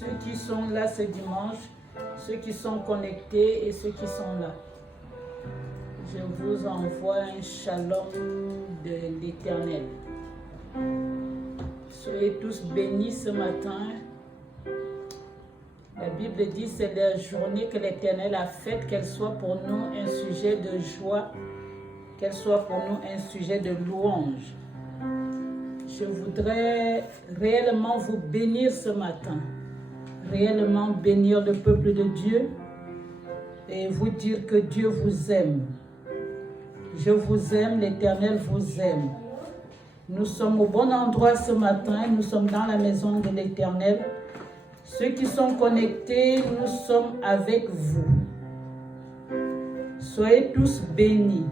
ceux qui sont là ce dimanche, ceux qui sont connectés et ceux qui sont là. Je vous envoie un shalom de l'Éternel. Soyez tous bénis ce matin. La Bible dit que c'est la journée que l'Éternel a faite, qu'elle soit pour nous un sujet de joie, qu'elle soit pour nous un sujet de louange. Je voudrais réellement vous bénir ce matin, réellement bénir le peuple de Dieu et vous dire que Dieu vous aime. Je vous aime, l'Éternel vous aime. Nous sommes au bon endroit ce matin, nous sommes dans la maison de l'Éternel. Ceux qui sont connectés, nous sommes avec vous. Soyez tous bénis.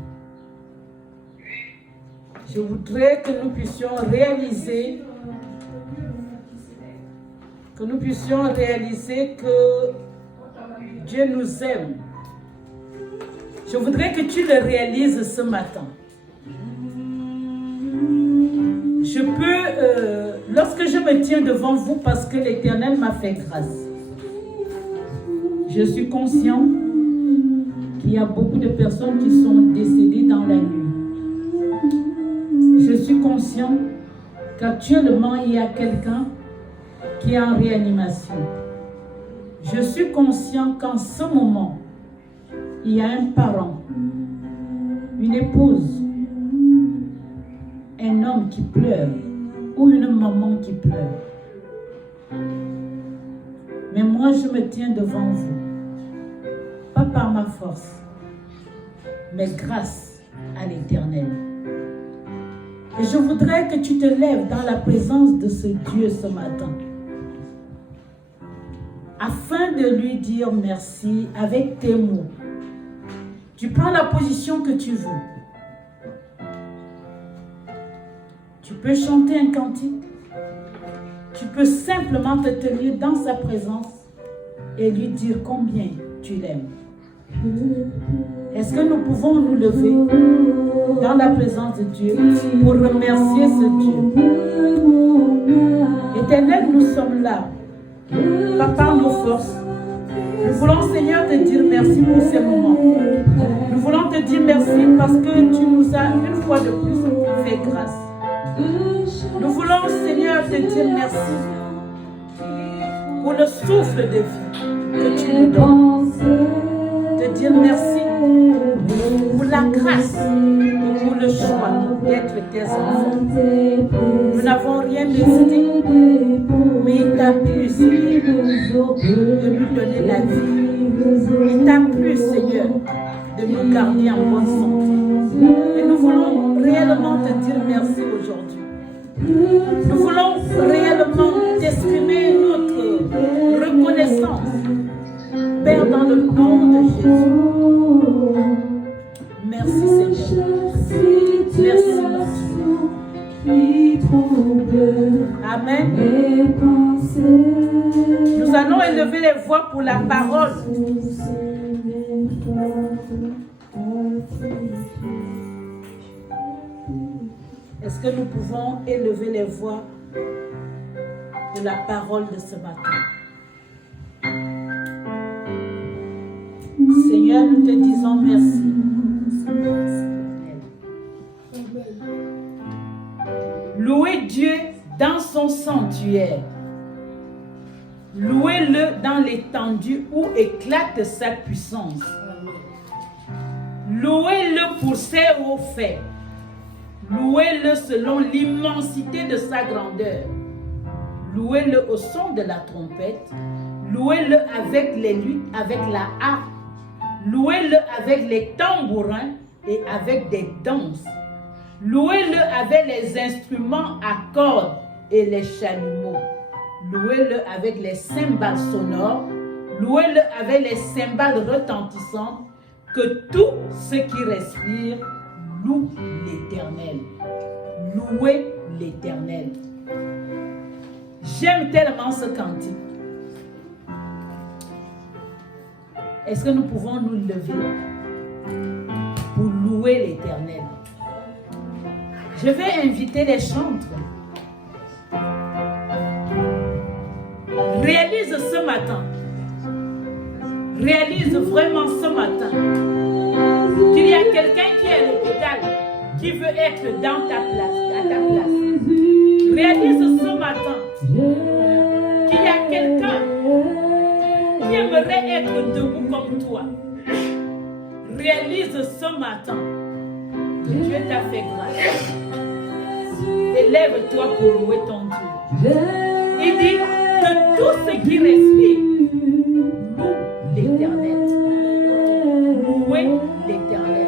Je voudrais que nous puissions réaliser que Dieu nous aime. Je voudrais que tu le réalises ce matin. Je peux, lorsque je me tiens devant vous parce que l'Éternel m'a fait grâce, je suis conscient qu'il y a beaucoup de personnes qui sont décédées dans la nuit. Je suis conscient qu'actuellement, il y a quelqu'un qui est en réanimation. Je suis conscient qu'en ce moment, il y a un parent, une épouse, un homme qui pleure ou une maman qui pleure. Mais moi, je me tiens devant vous, pas par ma force, mais grâce à l'Éternel. Et je voudrais que tu te lèves dans la présence de ce Dieu ce matin, afin de lui dire merci avec tes mots. Tu prends la position que tu veux. Tu peux chanter un cantique. Tu peux simplement te tenir dans sa présence et lui dire combien tu l'aimes. Est-ce que nous pouvons nous lever dans la présence de Dieu pour remercier ce Dieu? Éternel, nous sommes là, pas par nos forces. Nous voulons, Seigneur, te dire merci pour ces moments. Nous voulons te dire merci parce que tu nous as une fois de plus fait grâce. Nous voulons, Seigneur, te dire merci pour le souffle de vie que tu nous donnes. Te dire merci pour la grâce et pour le choix d'être tes enfants. Nous n'avons rien mérité, mais il t'a plu, Seigneur, de nous donner la vie. Il t'a plu, Seigneur, de nous garder en bonne santé. Et nous voulons réellement te dire merci aujourd'hui. Nous voulons réellement t'exprimer notre reconnaissance, Père, dans le nom de Jésus. Merci Seigneur. Merci Dieu. Amen. Nous allons élever les voix pour la parole. Est-ce que nous pouvons élever les voix pour la parole de ce matin? Seigneur, nous te disons merci. Louez Dieu dans son sanctuaire. Louez-le dans l'étendue où éclate sa puissance. Louez-le pour ses hauts faits. Louez-le selon l'immensité de sa grandeur. Louez-le au son de la trompette. Louez-le avec les luttes, avec la harpe. Louez-le avec les tambourins et avec des danses. Louez-le avec les instruments à cordes et les chalumeaux. Louez-le avec les cymbales sonores. Louez-le avec les cymbales retentissantes. Que tout ce qui respire loue l'Éternel. Louez l'Éternel. J'aime tellement ce cantique. Est-ce que nous pouvons nous lever pour louer l'Éternel? Je vais inviter les chantres. Réalise ce matin. Réalise vraiment ce matin qu'il y a quelqu'un qui est à l'hôpital qui veut être dans ta place, à ta place. Réalise ce matin qu'il y a quelqu'un qui aimerait être debout comme toi. Réalise ce matin que Dieu t'a fait grâce. Élève-toi pour louer ton Dieu. Il dit que tout ce qui respire loue l'Éternel. Louez l'Éternel.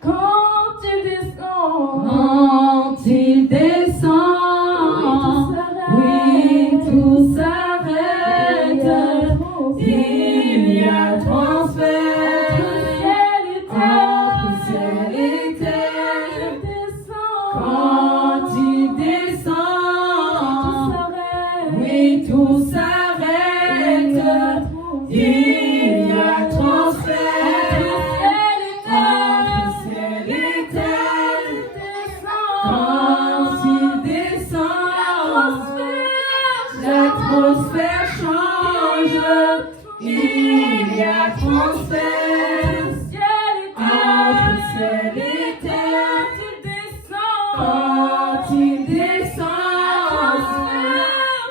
Quand il il y a transfert entre ciel et terre. Quand il descend,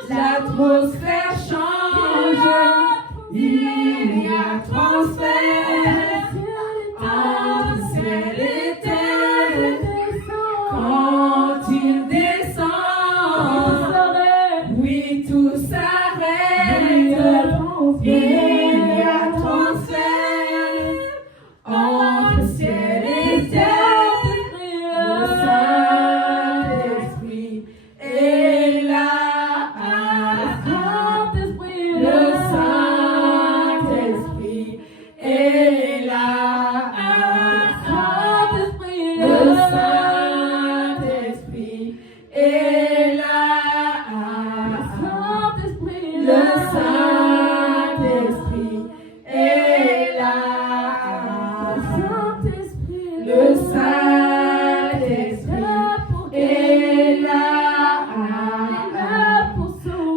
l'atmosphère change. Il y a transfert entre ciel et terre. Quand il descend, oui, tout s'arrête. Il y a transfert entre ciel et terre. Le Saint-Esprit est là. Le Saint-Esprit est là. Le Saint-Esprit est là. Le Saint-Esprit est là. Le Saint-Esprit est là.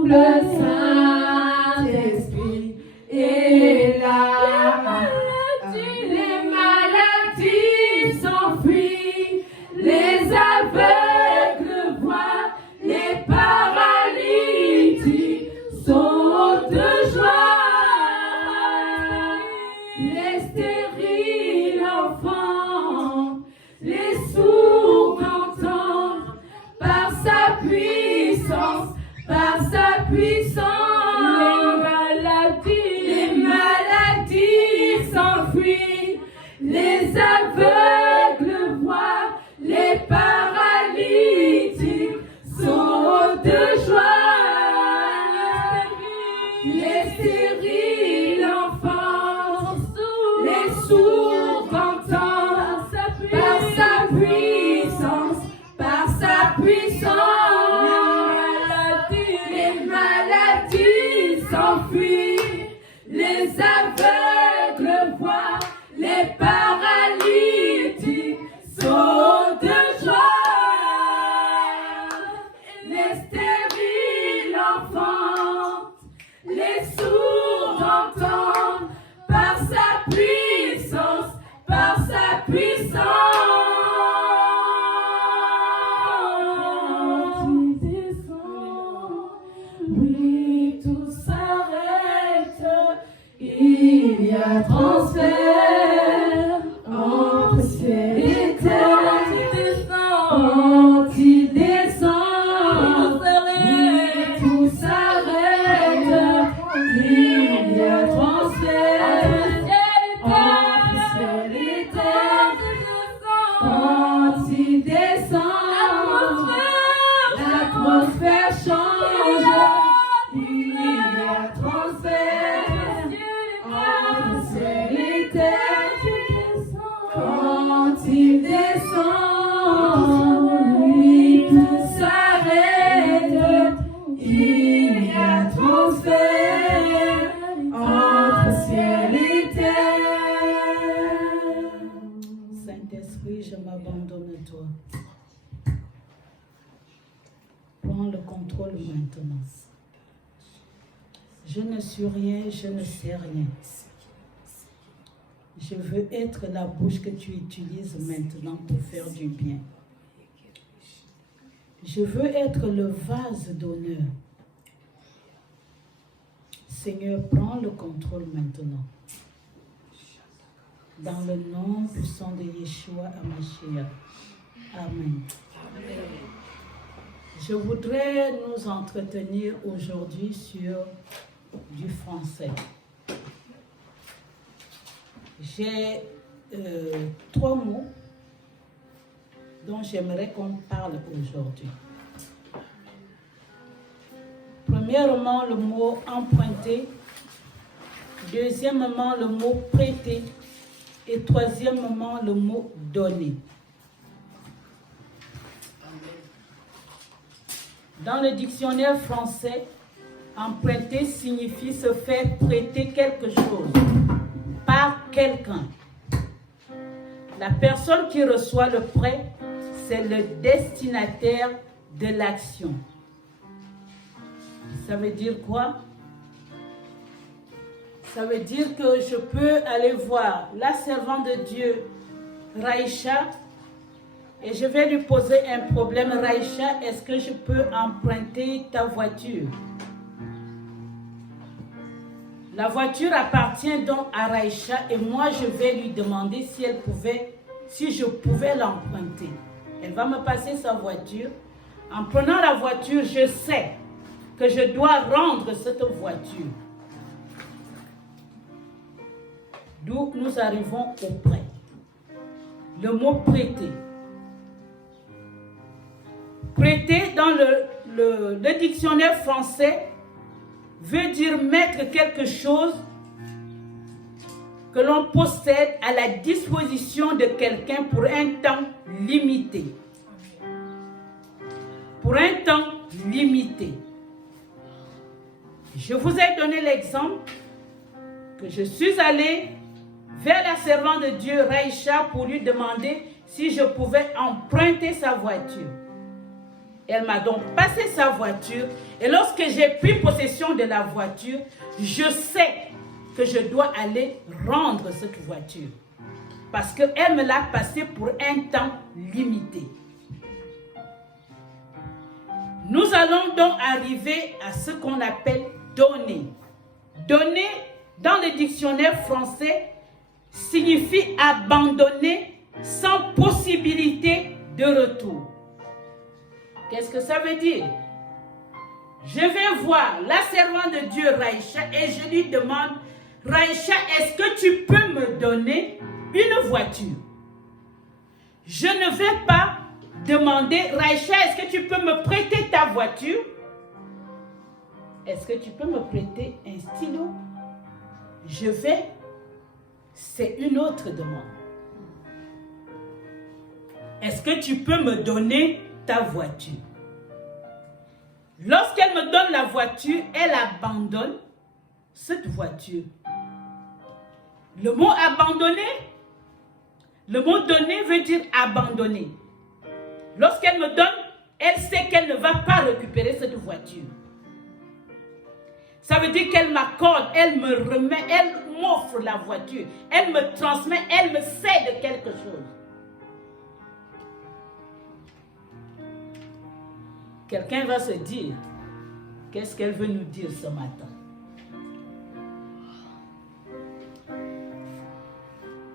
Le Saint-Esprit est là. Les maladies s'enfuient, les aveugles voient, les paralytiques sautent de joie. Les stériles enfants, les sourds entendent par sa puissance, par sa puissance. Les maladies s'enfuient, les aveugles voient, les paralytiques sautent de joie. Les stériles enfants, les sourds entendent par sa puissance, par sa puissance. Les maladies s'enfuient, les aveugles voient, les paralytiques sautent de joie. Les stériles enfants, les sourds entendent par sa puissance, par sa puissance. Il descend, oui, tout s'arrête. Il y a transfert entre ciel et terre. Quand il descend, oui, tout s'arrête. Il y a transfert entre ciel et terre. Quand il descend, l'atmosphère change. Il y a transfert entre ciel et terre. Quand il descend, oui, tout s'arrête. Il y a transfert entre ciel et terre. Saint-Esprit, je m'abandonne à toi. Prends le contrôle maintenant. Je ne suis rien, je ne sais rien. Je veux être la bouche que tu utilises maintenant pour faire du bien. Je veux être le vase d'honneur. Seigneur, prends le contrôle maintenant. Dans le nom puissant de Yeshua HaMashiach. Amen. Je voudrais nous entretenir aujourd'hui sur du français. J'ai 3 mots dont j'aimerais qu'on parle aujourd'hui. Premièrement, le mot emprunter. Deuxièmement, le mot prêter. Et troisièmement, le mot donner. Dans le dictionnaire français, emprunter signifie se faire prêter quelque chose par quelqu'un. La personne qui reçoit le prêt, c'est le destinataire de l'action. Ça veut dire quoi? Ça veut dire que je peux aller voir la servante de Dieu, Raïcha, et je vais lui poser un problème. Raïcha, est-ce que je peux emprunter ta voiture? La voiture appartient donc à Raïcha et moi je vais lui demander si je pouvais l'emprunter. Elle va me passer sa voiture. En prenant la voiture, je sais que je dois rendre cette voiture. D'où nous arrivons au prêt. Le mot prêter. Prêter dans le dictionnaire français veut dire mettre quelque chose que l'on possède à la disposition de quelqu'un pour un temps limité. Pour un temps limité. Je vous ai donné l'exemple que je suis allée vers la servante de Dieu, Raïcha, pour lui demander si je pouvais emprunter sa voiture. Elle m'a donc passé sa voiture et lorsque j'ai pris possession de la voiture, je sais que je dois aller rendre cette voiture parce qu'elle me l'a passée pour un temps limité. Nous allons donc arriver à ce qu'on appelle donner. Donner, dans le dictionnaire français, signifie abandonner sans possibilité de retour. Qu'est-ce que ça veut dire? Je vais voir la servante de Dieu, Raïcha, et je lui demande, Raïcha, est-ce que tu peux me donner une voiture? Je ne vais pas demander, Raïcha, est-ce que tu peux me prêter ta voiture? Est-ce que tu peux me prêter un stylo? C'est une autre demande. Est-ce que tu peux me donner ta voiture? Lorsqu'elle me donne la voiture, elle abandonne cette voiture. Le mot abandonner, le mot donner veut dire abandonner. Lorsqu'elle me donne, elle sait qu'elle ne va pas récupérer cette voiture. Ça veut dire qu'elle m'accorde, elle me remet, elle m'offre la voiture, elle me transmet, elle me cède quelque chose. Quelqu'un va se dire, qu'est-ce qu'elle veut nous dire ce matin?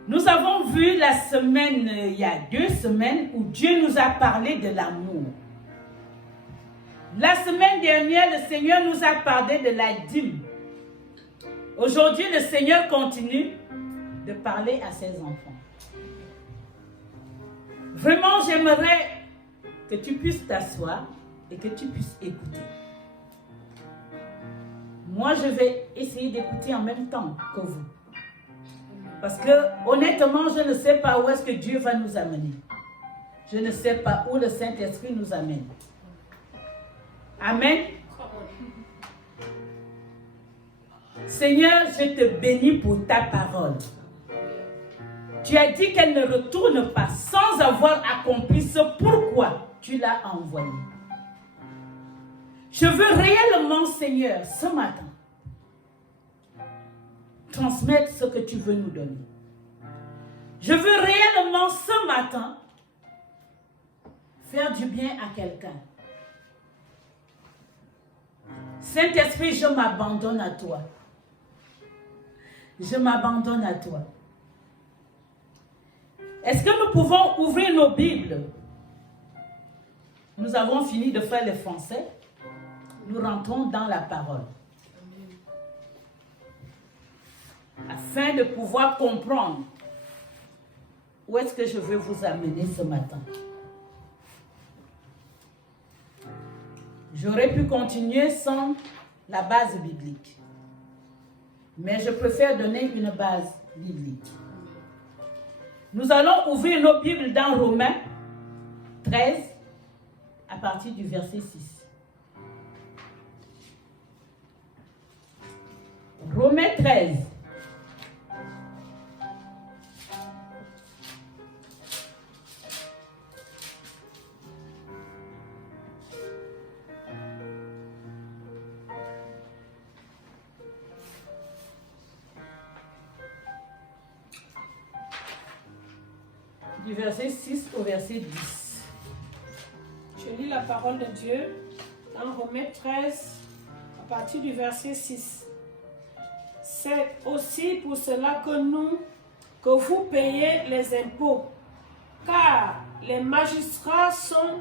Nous avons vu la semaine, il y a 2 semaines, où Dieu nous a parlé de l'amour. La semaine dernière, le Seigneur nous a parlé de la dîme. Aujourd'hui, le Seigneur continue de parler à ses enfants. Vraiment, j'aimerais que tu puisses t'asseoir et que tu puisses écouter. Moi, je vais essayer d'écouter en même temps que vous. Parce que, honnêtement, je ne sais pas où est-ce que Dieu va nous amener. Je ne sais pas où le Saint-Esprit nous amène. Amen. Seigneur, je te bénis pour ta parole. Tu as dit qu'elle ne retourne pas sans avoir accompli ce pourquoi tu l'as envoyée. Je veux réellement, Seigneur, ce matin, transmettre ce que tu veux nous donner. Je veux réellement, ce matin, faire du bien à quelqu'un. Saint-Esprit, je m'abandonne à toi. Je m'abandonne à toi. Est-ce que nous pouvons ouvrir nos Bibles? Nous avons fini de faire le français. Nous rentrons dans la parole. Afin de pouvoir comprendre où est-ce que je veux vous amener ce matin. J'aurais pu continuer sans la base biblique. Mais je préfère donner une base biblique. Nous allons ouvrir nos Bibles dans Romains 13 à partir du verset 6. Romains 13. du verset 6 au verset 10. Je lis la parole de Dieu dans Romains 13, à partir du verset 6. C'est aussi pour cela que vous payez les impôts, car les magistrats sont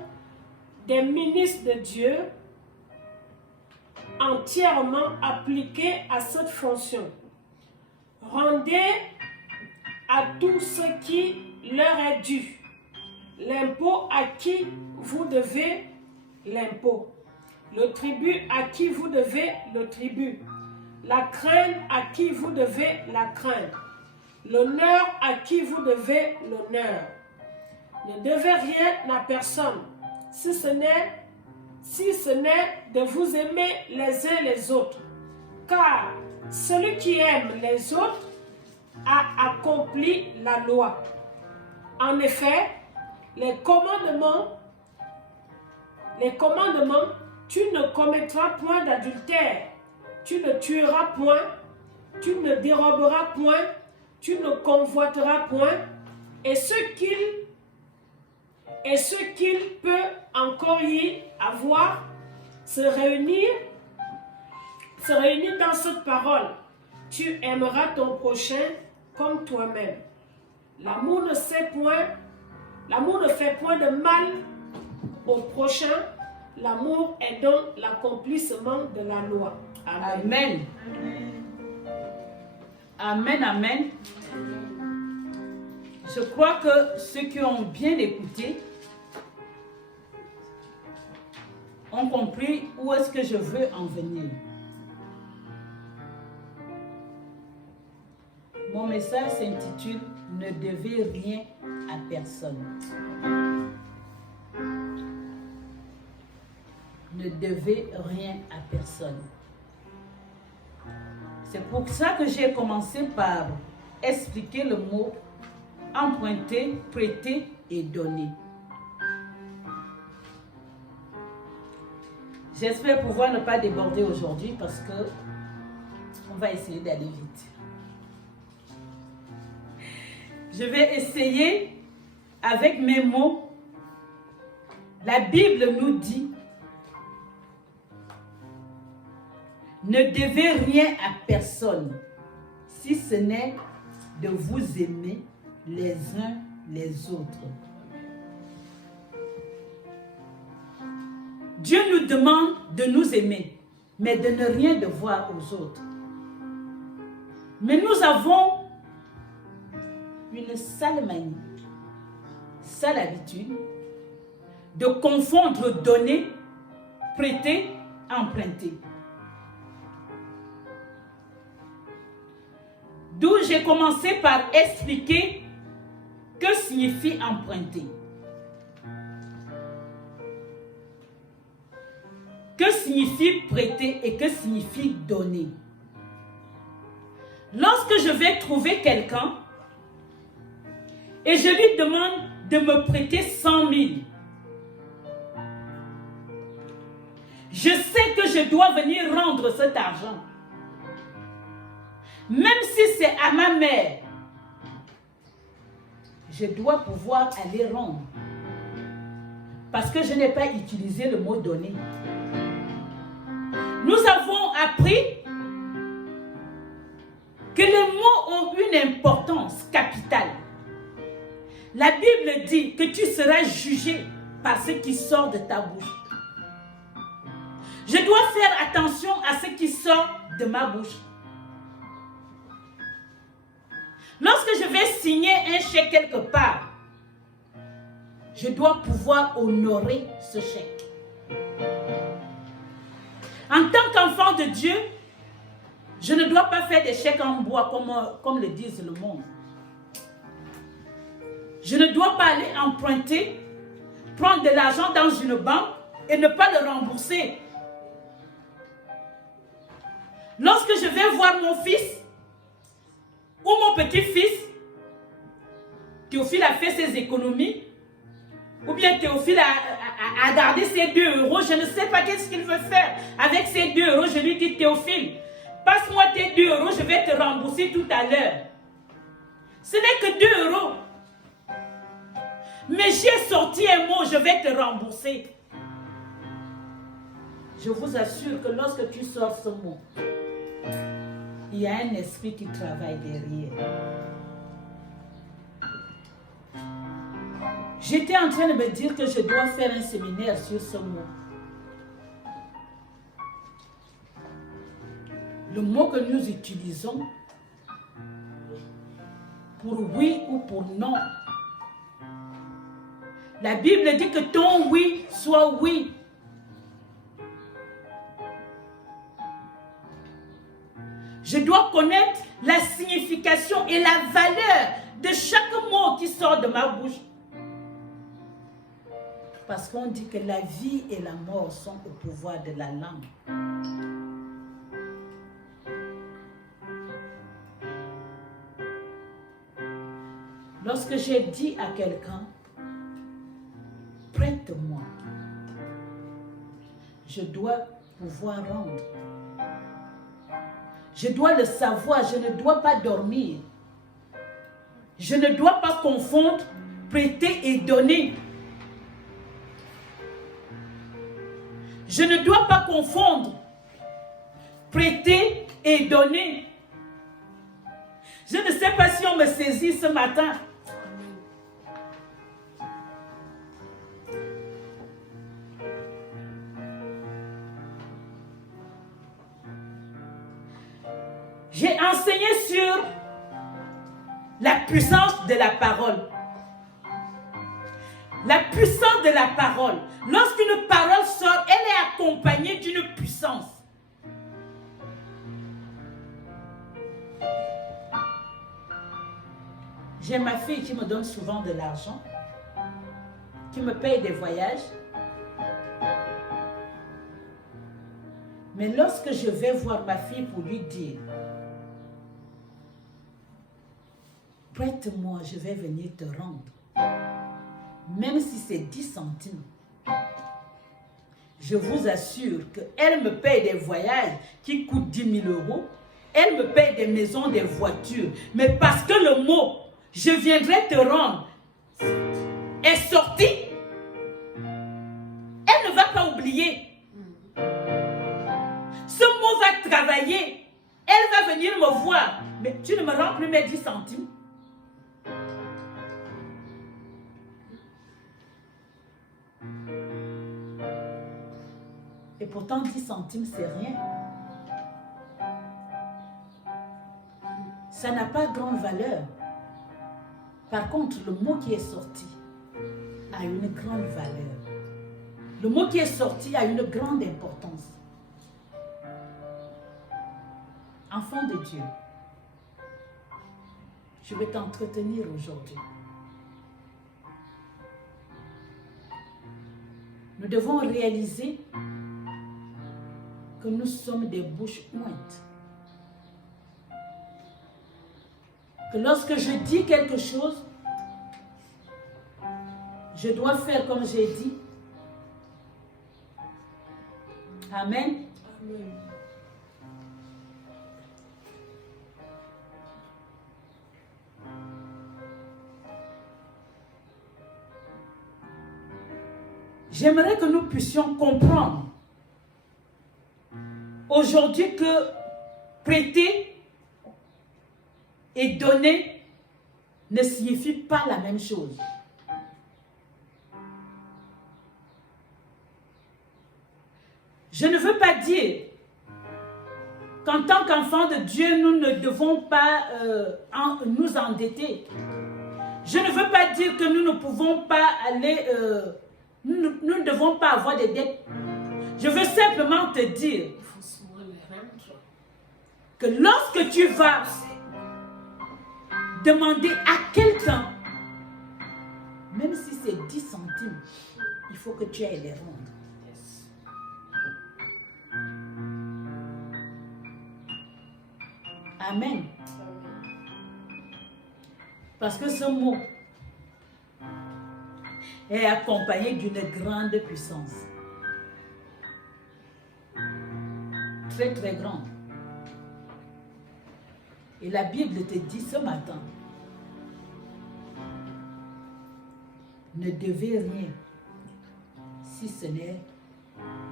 des ministres de Dieu entièrement appliqués à cette fonction. Rendez à tout ce qui leur est dû l'impôt à qui vous devez l'impôt, le tribut à qui vous devez le tribut, la crainte à qui vous devez la crainte, l'honneur à qui vous devez l'honneur. Ne devez rien à personne, si ce n'est de vous aimer les uns les autres. Car celui qui aime les autres a accompli la loi. En effet, les commandements, tu ne commettras point d'adultère, tu ne tueras point, tu ne déroberas point, tu ne convoiteras point, et ce qu'il peut encore y avoir se réunir dans cette parole. Tu aimeras ton prochain comme toi-même. L'amour ne fait point de mal au prochain. L'amour est donc l'accomplissement de la loi. Amen. Amen. Amen, amen. Je crois que ceux qui ont bien écouté ont compris où est-ce que je veux en venir. Mon message s'intitule « Ne devez rien à personne ». Ne devez rien à personne. C'est pour ça que j'ai commencé par expliquer le mot emprunter, prêter et donner. J'espère pouvoir ne pas déborder aujourd'hui parce que on va essayer d'aller vite. Je vais essayer avec mes mots. La Bible nous dit: ne devez rien à personne, si ce n'est de vous aimer les uns les autres. Dieu nous demande de nous aimer, mais de ne rien devoir aux autres. Mais nous avons une sale manie, sale habitude de confondre donner, prêter, emprunter. D'où j'ai commencé par expliquer que signifie emprunter. Que signifie prêter et que signifie donner. Lorsque je vais trouver quelqu'un et je lui demande de me prêter 100 000, je sais que je dois venir rendre cet argent. Même si c'est à ma mère, je dois pouvoir aller rendre. Parce que je n'ai pas utilisé le mot donner. Nous avons appris que les mots ont une importance capitale. La Bible dit que tu seras jugé par ce qui sort de ta bouche. Je dois faire attention à ce qui sort de ma bouche. Lorsque je vais signer un chèque quelque part, je dois pouvoir honorer ce chèque. En tant qu'enfant de Dieu, je ne dois pas faire des chèques en bois comme le disent le monde. Je ne dois pas aller emprunter, prendre de l'argent dans une banque et ne pas le rembourser. Lorsque je vais voir mon fils ou mon petit-fils, Théophile a fait ses économies, ou bien Théophile a gardé ses 2 €, je ne sais pas qu'est-ce qu'il veut faire avec ces 2 €. Je lui dis: Théophile, passe-moi tes 2 €, je vais te rembourser tout à l'heure. Ce n'est que 2 €. Mais j'ai sorti un mot, je vais te rembourser. Je vous assure que lorsque tu sors ce mot, il y a un esprit qui travaille derrière. J'étais en train de me dire que je dois faire un séminaire sur ce mot. Le mot que nous utilisons pour oui ou pour non. La Bible dit que ton oui soit oui. Je dois connaître la signification et la valeur de chaque mot qui sort de ma bouche. Parce qu'on dit que la vie et la mort sont au pouvoir de la langue. Lorsque j'ai dit à quelqu'un, prête-moi, je dois pouvoir rendre. Je dois le savoir, je ne dois pas dormir. Je ne dois pas confondre prêter et donner. Je ne dois pas confondre prêter et donner. Je ne sais pas si on me saisit ce matin. J'ai enseigné sur la puissance de la parole. La puissance de la parole. Lorsqu'une parole sort, elle est accompagnée d'une puissance. J'ai ma fille qui me donne souvent de l'argent, qui me paye des voyages. Mais lorsque je vais voir ma fille pour lui dire, prête-moi, je vais venir te rendre. Même si c'est 10 centimes. Je vous assure qu'elle me paye des voyages qui coûtent 10 000 euros. Elle me paye des maisons, des voitures. Mais parce que le mot, je viendrai te rendre, est sorti, elle ne va pas oublier. Ce mot va travailler. Elle va venir me voir. Mais tu ne me rends plus mes 10 centimes. Et pourtant, 10 centimes, c'est rien. Ça n'a pas grande valeur. Par contre, le mot qui est sorti a une grande valeur. Le mot qui est sorti a une grande importance. Enfant de Dieu, je vais t'entretenir aujourd'hui. Nous devons réaliser que nous sommes des bouches ointes. Que lorsque je dis quelque chose, je dois faire comme j'ai dit. Amen. Amen. J'aimerais que nous puissions comprendre aujourd'hui que prêter et donner ne signifie pas la même chose. Je ne veux pas dire qu'en tant qu'enfants de Dieu, nous ne devons pas nous endetter. Je ne veux pas dire que nous ne pouvons pas aller... nous ne devons pas avoir des dettes. Je veux simplement te dire que lorsque tu vas demander à quelqu'un, même si c'est 10 centimes, il faut que tu ailles les rendre. Amen. Parce que ce mot est accompagné d'une grande puissance. Très, très grande. Et la Bible te dit ce matin ne devez rien, si ce n'est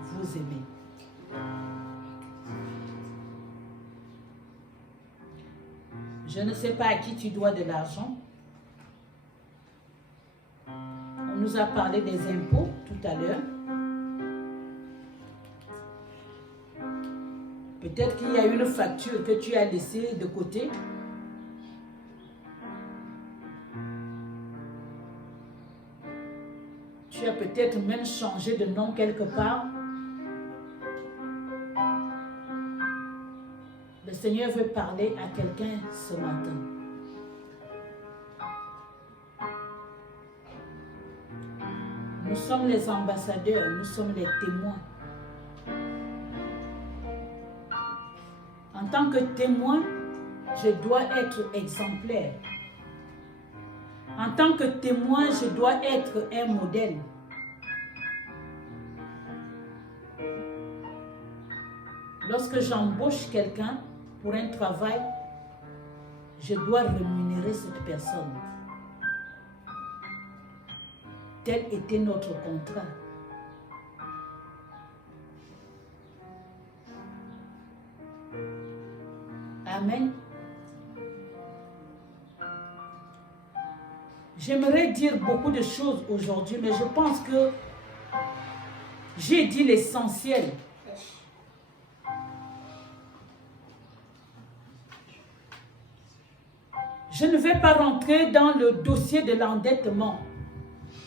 vous aimer. Je ne sais pas à qui tu dois de l'argent. On nous a parlé des impôts tout à l'heure. Peut-être qu'il y a une facture que tu as laissée de côté. Tu as peut-être même changé de nom quelque part. Le Seigneur veut parler à quelqu'un ce matin. Nous sommes les ambassadeurs, nous sommes les témoins. En tant que témoin, je dois être exemplaire. En tant que témoin, je dois être un modèle. Lorsque j'embauche quelqu'un pour un travail, je dois rémunérer cette personne. Tel était notre contrat. Amen. J'aimerais dire beaucoup de choses aujourd'hui, mais je pense que j'ai dit l'essentiel. Je ne vais pas rentrer dans le dossier de l'endettement,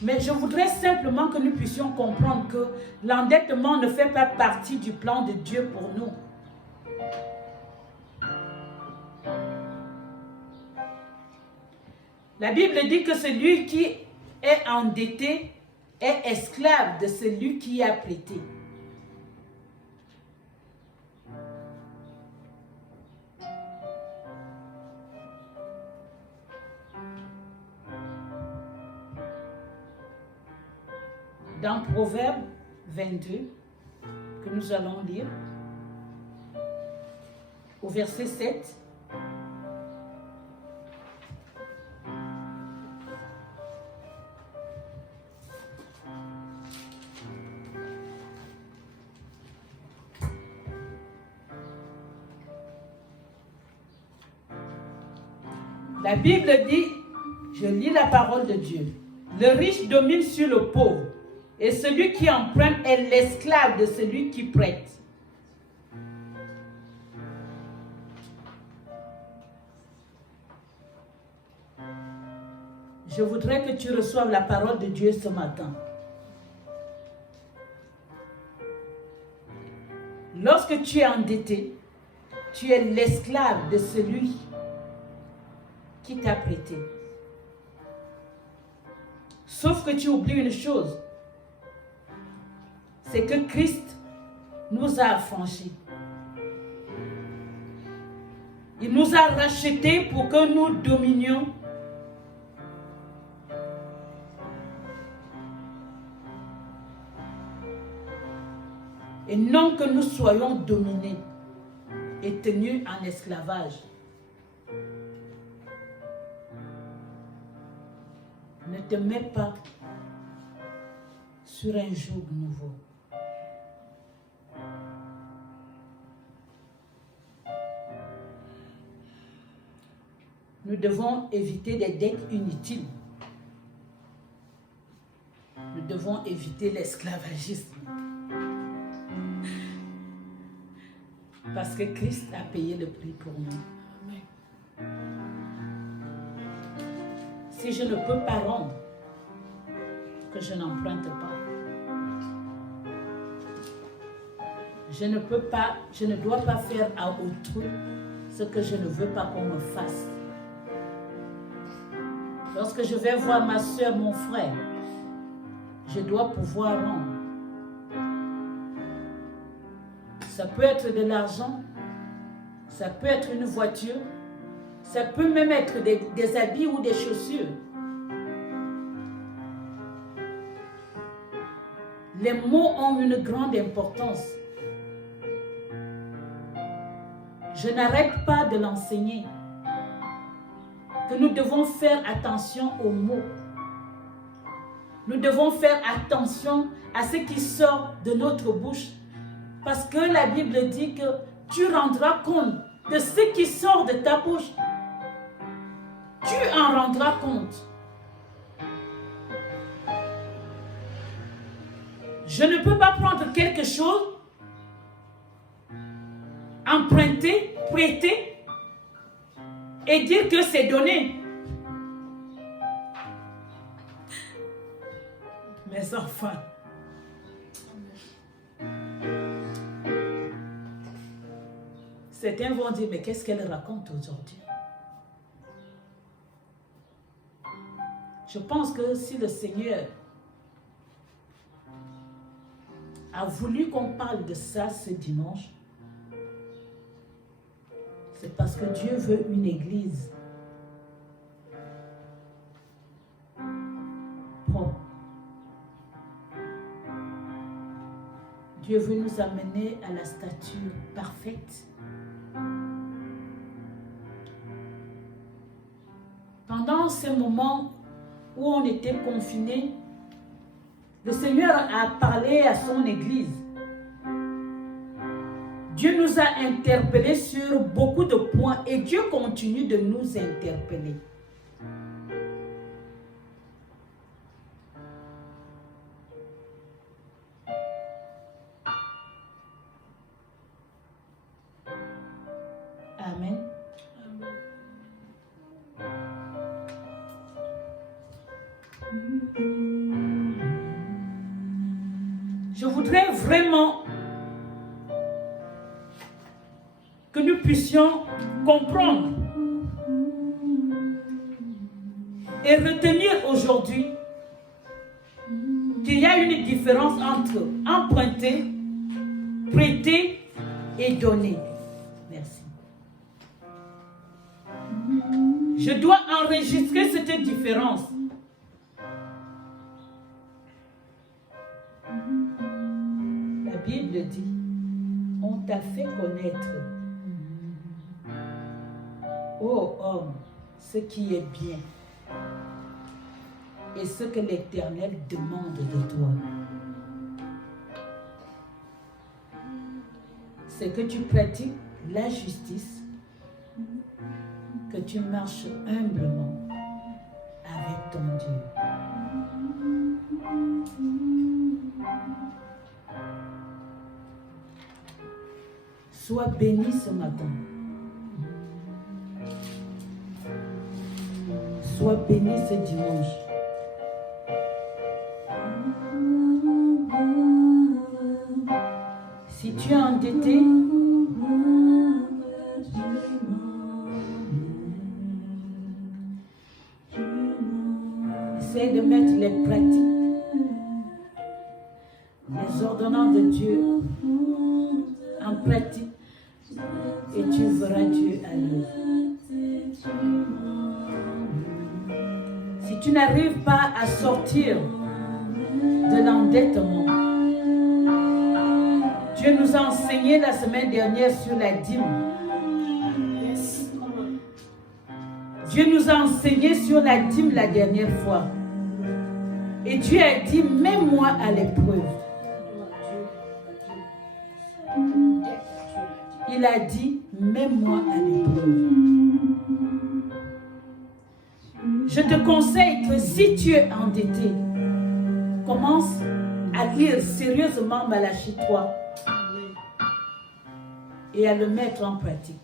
mais je voudrais simplement que nous puissions comprendre que l'endettement ne fait pas partie du plan de Dieu pour nous. La Bible dit que celui qui est endetté est esclave de celui qui a prêté. Dans Proverbe 22, que nous allons lire, au verset 7, la Bible dit, je lis la parole de Dieu, le riche domine sur le pauvre, et celui qui emprunte est l'esclave de celui qui prête. Je voudrais que tu reçoives la parole de Dieu ce matin. Lorsque tu es endetté, tu es l'esclave de celui qui t'a prêté. Sauf que tu oublies une chose, c'est que Christ nous a affranchis. Il nous a rachetés pour que nous dominions. Et non que nous soyons dominés et tenus en esclavage. Ne te mets pas sur un joug nouveau. Nous devons éviter des dettes inutiles. Nous devons éviter l'esclavagisme. Parce que Christ a payé le prix pour nous. Si je ne peux pas rendre, que je n'emprunte pas. Je ne dois pas faire à autrui ce que je ne veux pas qu'on me fasse. Lorsque je vais voir ma soeur, mon frère, je dois pouvoir rendre. Ça peut être de l'argent, ça peut être une voiture, ça peut même être des habits ou des chaussures. Les mots ont une grande importance. Je n'arrête pas de l'enseigner. Que nous devons faire attention aux mots. nous devons faire attention à ce qui sort de notre bouche. Parce que la Bible dit que tu rendras compte de ce qui sort de ta bouche. Tu en rendras compte. Je ne peux pas prendre quelque chose, emprunter, prêter et dire que c'est donné. Mes enfants, certains vont dire, mais qu'est-ce qu'elle raconte aujourd'hui? Je pense que si le Seigneur a voulu qu'on parle de ça ce dimanche, c'est parce que Dieu veut une église propre. Dieu veut nous amener à la stature parfaite. Pendant ce moment où on était confinés, le Seigneur a parlé à son église. Dieu nous a interpellés sur beaucoup de points et Dieu continue de nous interpeller. Amen. Je voudrais vraiment que nous puissions comprendre et retenir aujourd'hui qu'il y a une différence entre emprunter, prêter et donner. Merci. Je dois enregistrer cette différence. La Bible dit, on t'a fait connaître, ô homme, ce qui est bien et ce que l'Éternel demande de toi. C'est que tu pratiques la justice, que tu marches humblement avec ton Dieu. Sois béni ce matin. Sois béni ce dimanche. Si tu es endetté, essaie de mettre les pratiques, les ordonnances de Dieu en pratique et tu verras Dieu à l'œuvre. Si tu n'arrives pas à sortir de l'endettement, Dieu nous a enseigné la semaine dernière sur la dîme. Dieu nous a enseigné sur la dîme la dernière fois. Et Dieu a dit, mets-moi à l'épreuve. Il a dit, mets-moi à l'épreuve. Je te conseille que si tu es endetté, commence à lire sérieusement Malachie 3 et à le mettre en pratique.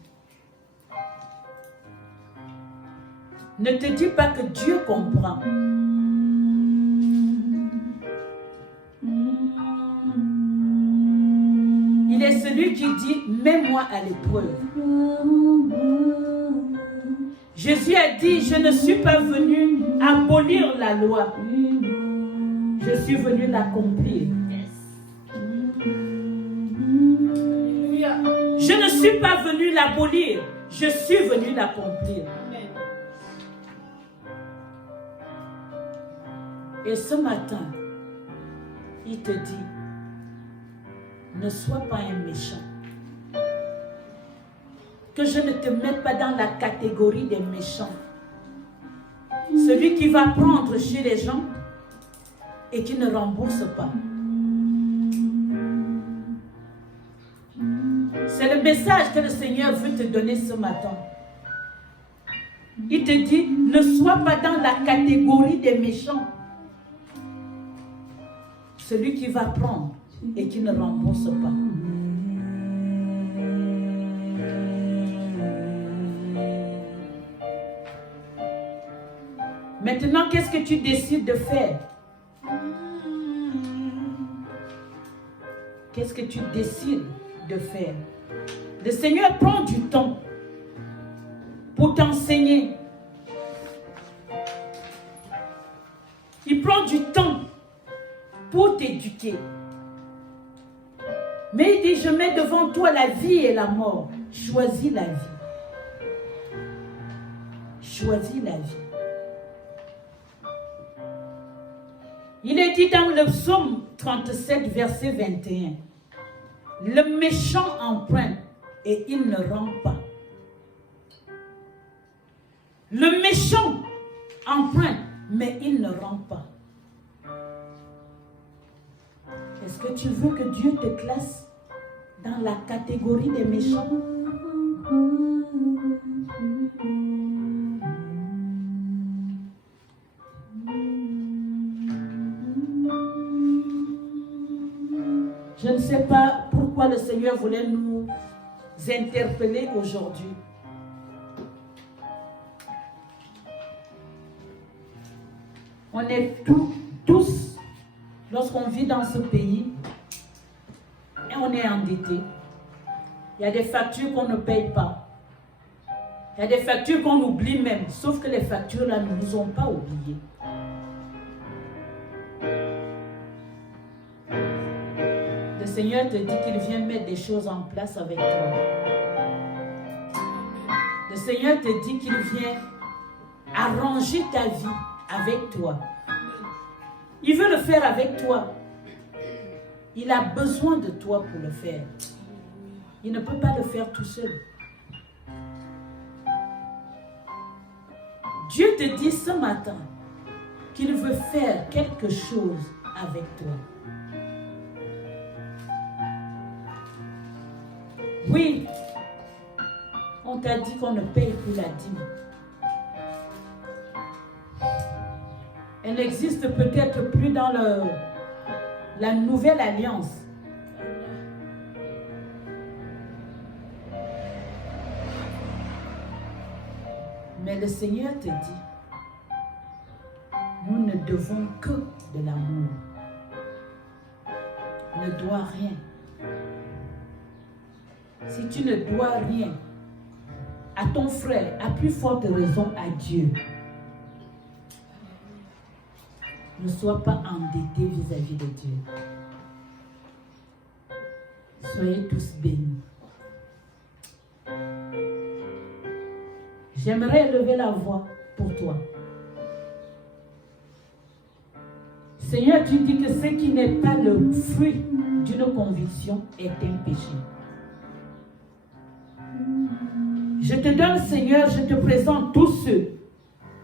Ne te dis pas que Dieu comprend. Il est celui qui dit, mets-moi à l'épreuve. Jésus a dit, je ne suis pas venu abolir la loi. Je suis venu l'accomplir. Je ne suis pas venu l'abolir. Je suis venu l'accomplir. Et ce matin, il te dit, ne sois pas un méchant. Que je ne te mette pas dans la catégorie des méchants. Celui qui va prendre chez les gens et qui ne rembourse pas. C'est le message que le Seigneur veut te donner ce matin. Il te dit, ne sois pas dans la catégorie des méchants. Celui qui va prendre et qui ne rembourse pas. Maintenant, qu'est-ce que tu décides de faire? Qu'est-ce que tu décides de faire? Le Seigneur prend du temps pour t'enseigner. Il prend du temps pour t'éduquer. Mais il dit, je mets devant toi la vie et la mort. Choisis la vie. Choisis la vie. Il est dit dans le psaume 37, verset 21, le méchant emprunte et il ne rend pas. Le méchant emprunte, mais il ne rend pas. Est-ce que tu veux que Dieu te classe dans la catégorie des méchants? Je ne sais pas pourquoi le Seigneur voulait nous interpeller aujourd'hui. On est tous, lorsqu'on vit dans ce pays, et on est endetté. Il y a des factures qu'on ne paye pas. Il y a des factures qu'on oublie même, sauf que les factures là ne nous ont pas oubliés. Le Seigneur te dit qu'il vient mettre des choses en place avec toi. Le Seigneur te dit qu'il vient arranger ta vie avec toi. Il veut le faire avec toi. Il a besoin de toi pour le faire. Il ne peut pas le faire tout seul. Dieu te dit ce matin qu'il veut faire quelque chose avec toi. Oui, on t'a dit qu'on ne paye plus la dîme. Elle n'existe peut-être plus dans la nouvelle alliance. Mais le Seigneur te dit, nous ne devons que de l'amour. Ne dois rien. Si tu ne dois rien à ton frère, à plus forte raison à Dieu, ne sois pas endetté vis-à-vis de Dieu. Soyez tous bénis. J'aimerais élever la voix pour toi. Seigneur, tu dis que ce qui n'est pas le fruit d'une conviction est un péché. Je te donne, Seigneur, je te présente tous ceux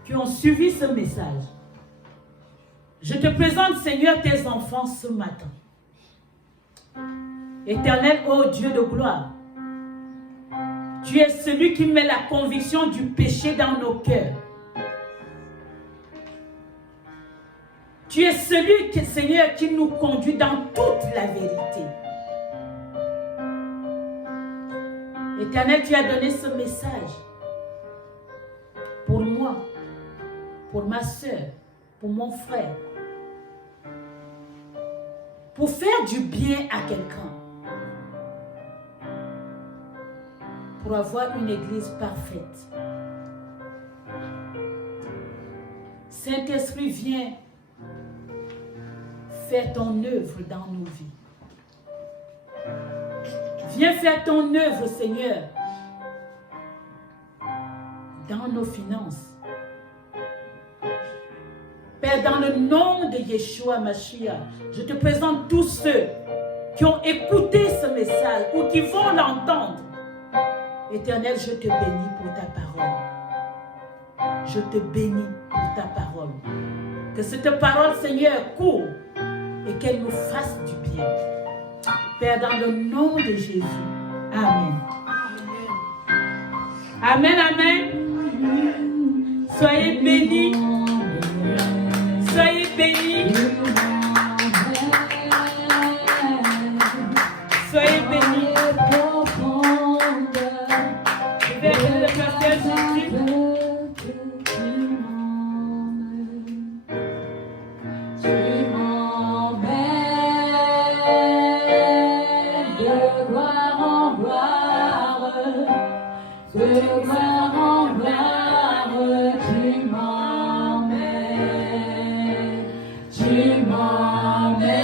qui ont suivi ce message. Je te présente, Seigneur, tes enfants ce matin. Éternel, ô Dieu de gloire, tu es celui qui met la conviction du péché dans nos cœurs. Tu es celui, Seigneur, qui nous conduit dans toute la vérité. Éternel, tu as donné ce message pour moi, pour ma soeur, pour mon frère, pour faire du bien à quelqu'un, pour avoir une église parfaite. Saint-Esprit, viens faire ton œuvre dans nos vies. Viens faire ton œuvre, Seigneur, dans nos finances. Père, dans le nom de Yeshua Mashiach, je te présente tous ceux qui ont écouté ce message ou qui vont l'entendre. Éternel, je te bénis pour ta parole. je te bénis pour ta parole. Que cette parole, Seigneur, court et qu'elle nous fasse du bien. Père, dans le nom de Jésus. Amen. Amen, amen. Soyez bénis. Soyez bénis. Soyez bénis. Je vais aider le pasteur Jésus. De gloire en gloire, tu m'emmènes,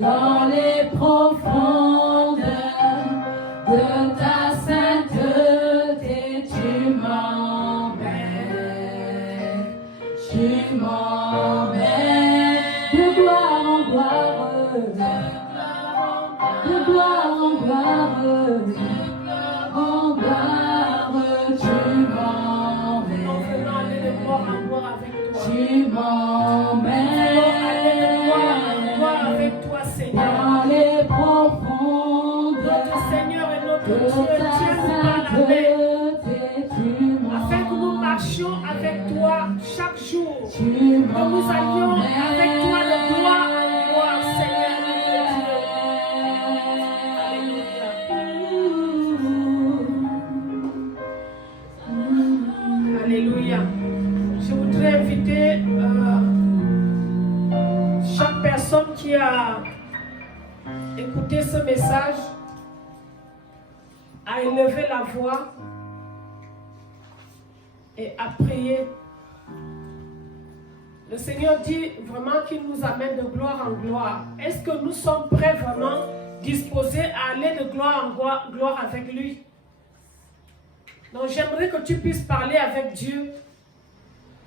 dans les profondeurs de ta sainteté, tu m'emmènes, de gloire en gloire, de gloire en gloire, en gloire, tu m'emmènes. Nous venons aller de gloire en gloire avec toi. Tu m'emmènes. Nous allons aller de gloire en gloire avec toi, Seigneur. Dans les profondeurs Notre Seigneur et notre de Dieu, ta Dieu nous parle avec. sainteté, tu Afin que nous m'emmènes. marchions avec toi chaque jour. Tu Que nous allions avec toi de gloire en gloire, Seigneur notre Dieu. Alléluia. Je voudrais inviter chaque personne qui a écouté ce message à élever la voix et à prier. Le Seigneur dit vraiment qu'il nous amène de gloire en gloire. Est-ce que nous sommes prêts vraiment, disposés à aller de gloire en gloire avec lui? Donc j'aimerais que tu puisses parler avec Dieu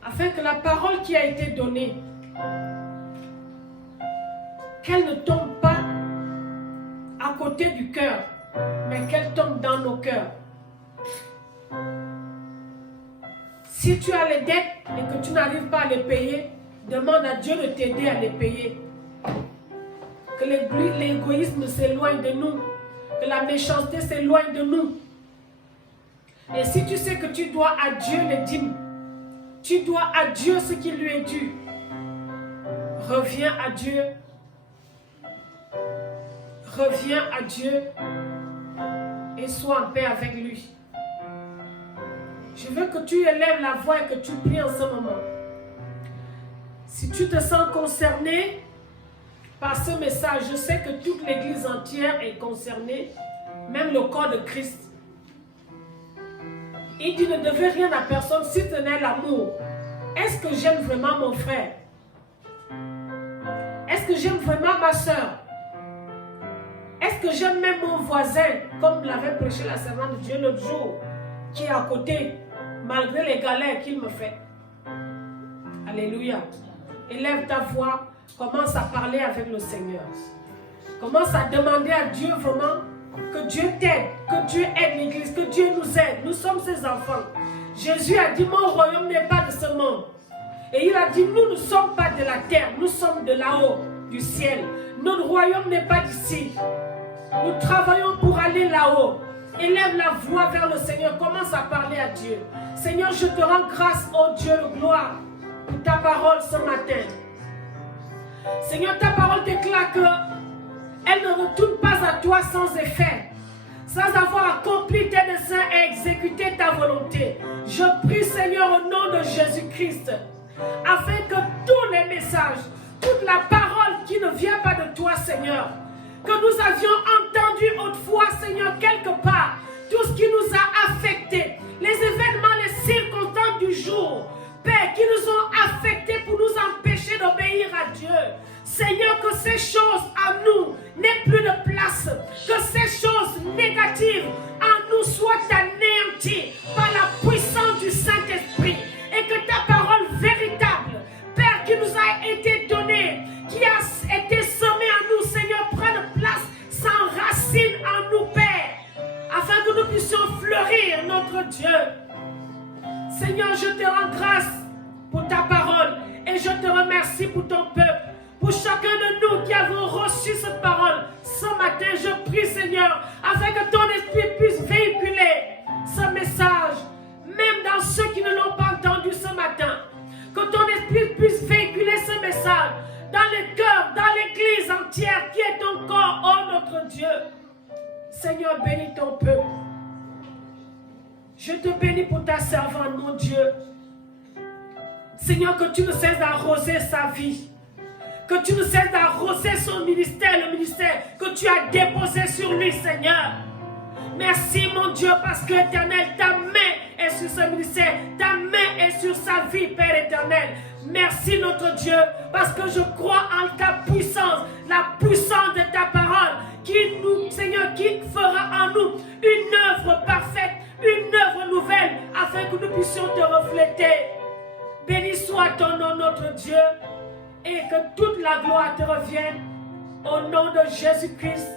afin que la parole qui a été donnée, qu'elle ne tombe pas à côté du cœur, mais qu'elle tombe dans nos cœurs. Si tu as les dettes et que tu n'arrives pas à les payer, demande à Dieu de t'aider à les payer. Que l'égoïsme s'éloigne de nous, que la méchanceté s'éloigne de nous. Et si tu sais que tu dois à Dieu les dîmes, tu dois à Dieu ce qui lui est dû, reviens à Dieu. Reviens à Dieu et sois en paix avec lui. Je veux que tu élèves la voix et que tu pries en ce moment. Si tu te sens concerné par ce message, je sais que toute l'église entière est concernée, même le corps de Christ. Il dit ne devez rien à personne si ce n'est l'amour. Est-ce que j'aime vraiment mon frère? Est-ce que j'aime vraiment ma soeur? Est-ce que j'aime même mon voisin, comme l'avait prêché la servante de Dieu l'autre jour, qui est à côté, malgré les galères qu'il me fait? Alléluia. Élève ta voix, commence à parler avec le Seigneur. Commence à demander à Dieu vraiment que Dieu t'aide, que Dieu aide l'église, que Dieu nous aide. Nous sommes ses enfants. Jésus a dit, mon royaume n'est pas de ce monde. Et il a dit, nous ne sommes pas de la terre, nous sommes de là-haut, du ciel. Notre royaume n'est pas d'ici. Nous travaillons pour aller là-haut. Élève la voix vers le Seigneur. Commence à parler à Dieu. Seigneur, je te rends grâce, oh Dieu de gloire, pour ta parole ce matin. Seigneur, ta parole déclare que elle ne retourne pas à toi sans effet, sans avoir accompli tes desseins et exécuté ta volonté. Je prie, Seigneur, au nom de Jésus-Christ, afin que tous les messages, toute la parole qui ne vient pas de toi, Seigneur, que nous avions entendu autrefois, Seigneur, quelque part, tout ce qui nous a affectés, les événements, les circonstances du jour, Père, qui nous ont affectés pour nous empêcher d'obéir à Dieu. Seigneur, que ces choses en nous n'aient plus de place, que ces choses négatives en nous soient anéanties par la puissance du Saint-Esprit et que ta parole véritable, Père, qui nous a été donnée, qui a été semée en nous, Seigneur, prenne place, s'enracine en nous, Père, afin que nous puissions fleurir fleurir, notre Dieu. Seigneur, je te rends grâce pour ta parole et je te remercie pour ton peuple. Pour chacun de nous qui avons reçu cette parole, ce matin, je prie, Seigneur, afin que ton esprit puisse véhiculer ce message, même dans ceux qui ne l'ont pas entendu ce matin. Que ton esprit puisse véhiculer ce message dans les cœurs, dans l'église entière qui est ton corps, oh notre Dieu. Seigneur, bénis ton peuple. Je te bénis pour ta servante, mon Dieu. Seigneur, que tu ne cesses d'arroser sa vie. Que tu ne cesses d'arroser son ministère, le ministère que tu as déposé sur lui, Seigneur. Merci, mon Dieu, parce que, Éternel, ta main est sur ce ministère. Ta main est sur sa vie, Père éternel. Merci, notre Dieu, parce que je crois en ta puissance, la puissance de ta parole, qui nous, Seigneur, qui fera en nous une œuvre parfaite, une œuvre nouvelle, afin que nous puissions te refléter. Béni soit ton nom, notre Dieu, et que toute la gloire te revienne au nom de Jésus-Christ.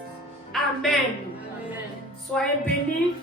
Amen. Soyez bénis.